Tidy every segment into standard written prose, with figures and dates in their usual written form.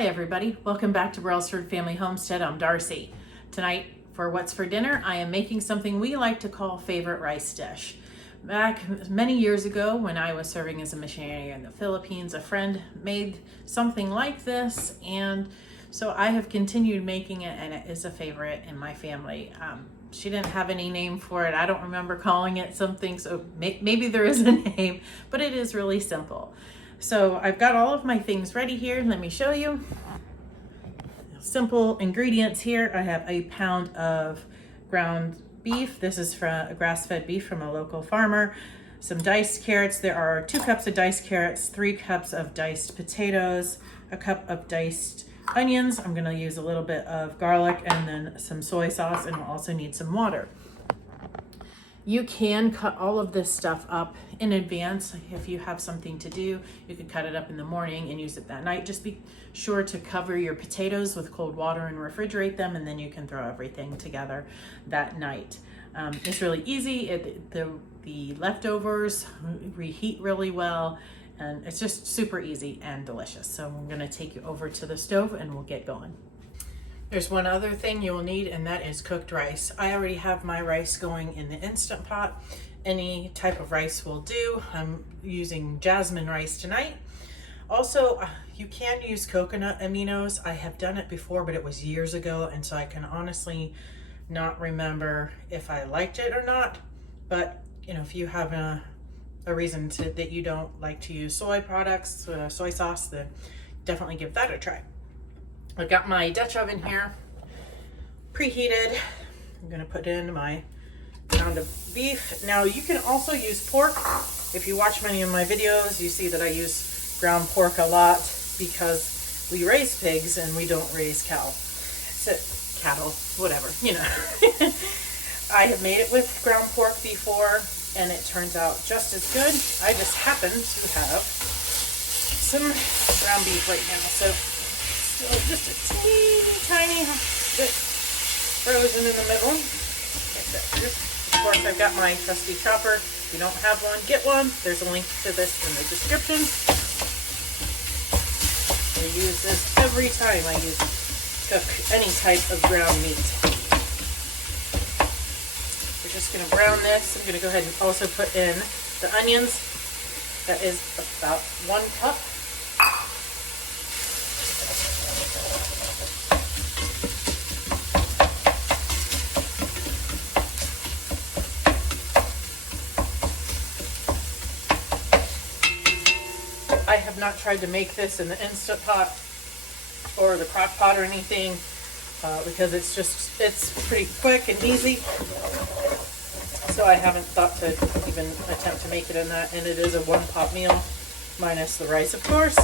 Hi everybody, welcome back to Brelsford Family Homestead. I'm Darcy. Tonight for What's for Dinner, I am making something we like to call favorite rice dish. Back many years ago when I was serving as a missionary in the Philippines, a friend made something like this, and so I have continued making it, and it is a favorite in my family. She didn't have any name for it. I don't remember calling it something, so maybe there is a name, but it is really simple. So I've got all of my things ready here. Let me show you. Simple ingredients here. I have a pound of ground beef. This is from grass-fed beef from a local farmer. Some diced carrots. There are 2 cups of diced carrots, 3 cups of diced potatoes, a cup of diced onions. I'm going to use a little bit of garlic and then some soy sauce, and we'll also need some water. You can cut all of this stuff up in advance. If you have something to do, you could cut it up in the morning and use it that night. Just be sure to cover your potatoes with cold water and refrigerate them, and then you can throw everything together that night. It's really easy. The leftovers reheat really well, and it's just super easy and delicious. So I'm gonna take you over to the stove and we'll get going. There's one other thing you will need, and that is cooked rice. I already have my rice going in the Instant Pot. Any type of rice will do. I'm using jasmine rice tonight. Also, you can use coconut aminos. I have done it before, but it was years ago, and so I can honestly not remember if I liked it or not. But you know, if you have a reason that you don't like to use soy products, soy sauce, then definitely give that a try. I've got my Dutch oven here preheated. I'm gonna put in my pound of beef. Now you can also use pork. If you watch many of my videos, you see that I use ground pork a lot because we raise pigs and we don't raise cattle, whatever, you know. I have made it with ground pork before and it turns out just as good. I just happen to have some ground beef right now. So just a teeny tiny bit frozen in the middle. Of course, I've got my trusty chopper. If you don't have one, get one. There's a link to this in the description. I use this every time I cook any type of ground meat. We're just going to brown this. I'm going to go ahead and also put in the onions. That is about 1 cup. I have not tried to make this in the Instant Pot or the crock pot or anything because it's pretty quick and easy. So I haven't thought to even attempt to make it in that, and it is a 1-pot meal minus the rice, of course.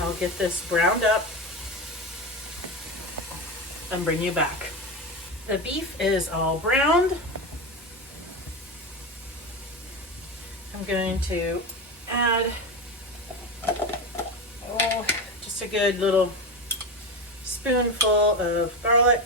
I'll get this browned up and bring you back. The beef is all browned. I'm going to add just a good little spoonful of garlic.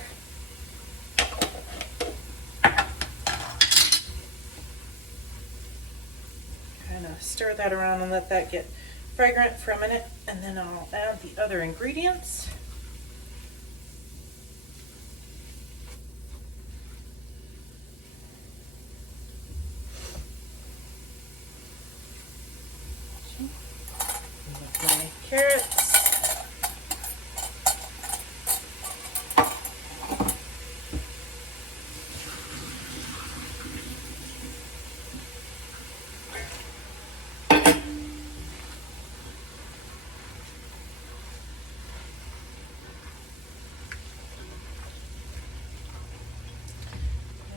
Kind of stir that around and let that get fragrant for a minute, and then I'll add the other ingredients. My carrots.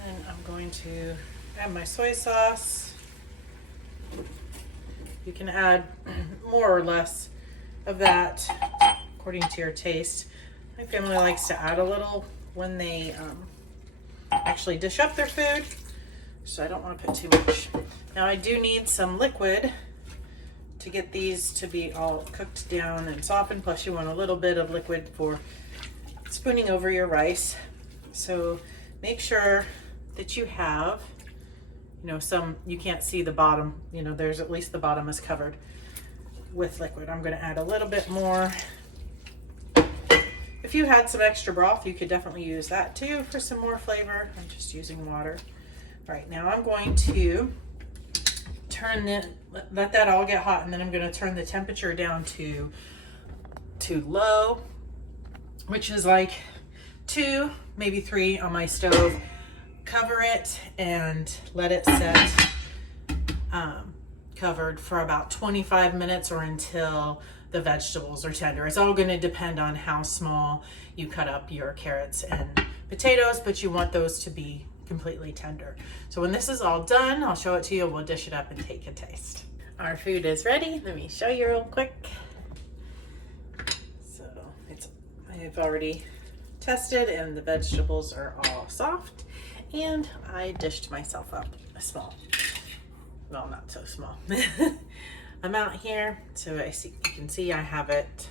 And I'm going to add my soy sauce. You can add more or less of that according to your taste. My family likes to add a little when they actually dish up their food, so I don't want to put too much. Now I do need some liquid to get these to be all cooked down and softened, plus you want a little bit of liquid for spooning over your rice. So make sure that you have you know, some you can't see the bottom, you know, there's at least the bottom is covered with liquid. I'm going to add a little bit more. If you had some extra broth, you could definitely use that too for some more flavor. I'm just using water. All right, now I'm going to let that all get hot, and then I'm going to turn the temperature down to low, which is like 2, maybe 3 on my stove. Cover it and let it set covered for about 25 minutes or until the vegetables are tender. It's all going to depend on how small you cut up your carrots and potatoes, but you want those to be completely tender. So when this is all done, I'll show it to you. We'll dish it up and take a taste. Our food is ready. Let me show you real quick. So I've already tested and the vegetables are all soft, and I dished myself up a small, well, not so small amount here. So you can see I have it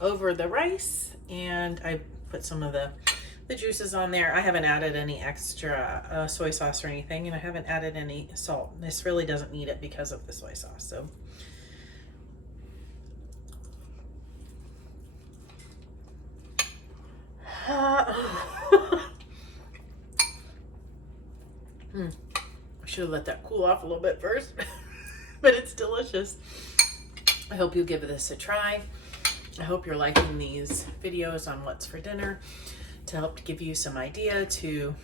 over the rice, and I put some of the juices on there. I haven't added any extra soy sauce or anything, and I haven't added any salt. This really doesn't need it because of the soy sauce. So I should have let that cool off a little bit first, but it's delicious. I hope you give this a try. I hope you're liking these videos on what's for dinner to help give you some idea to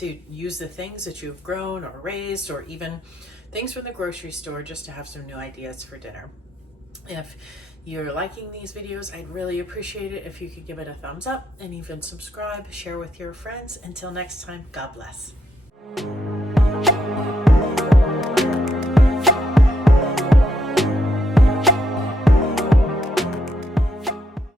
use the things that you've grown or raised, or even things from the grocery store, just to have some new ideas for dinner. If you're liking these videos, I'd really appreciate it if you could give it a thumbs up and even subscribe, share with your friends. Until next time, God bless.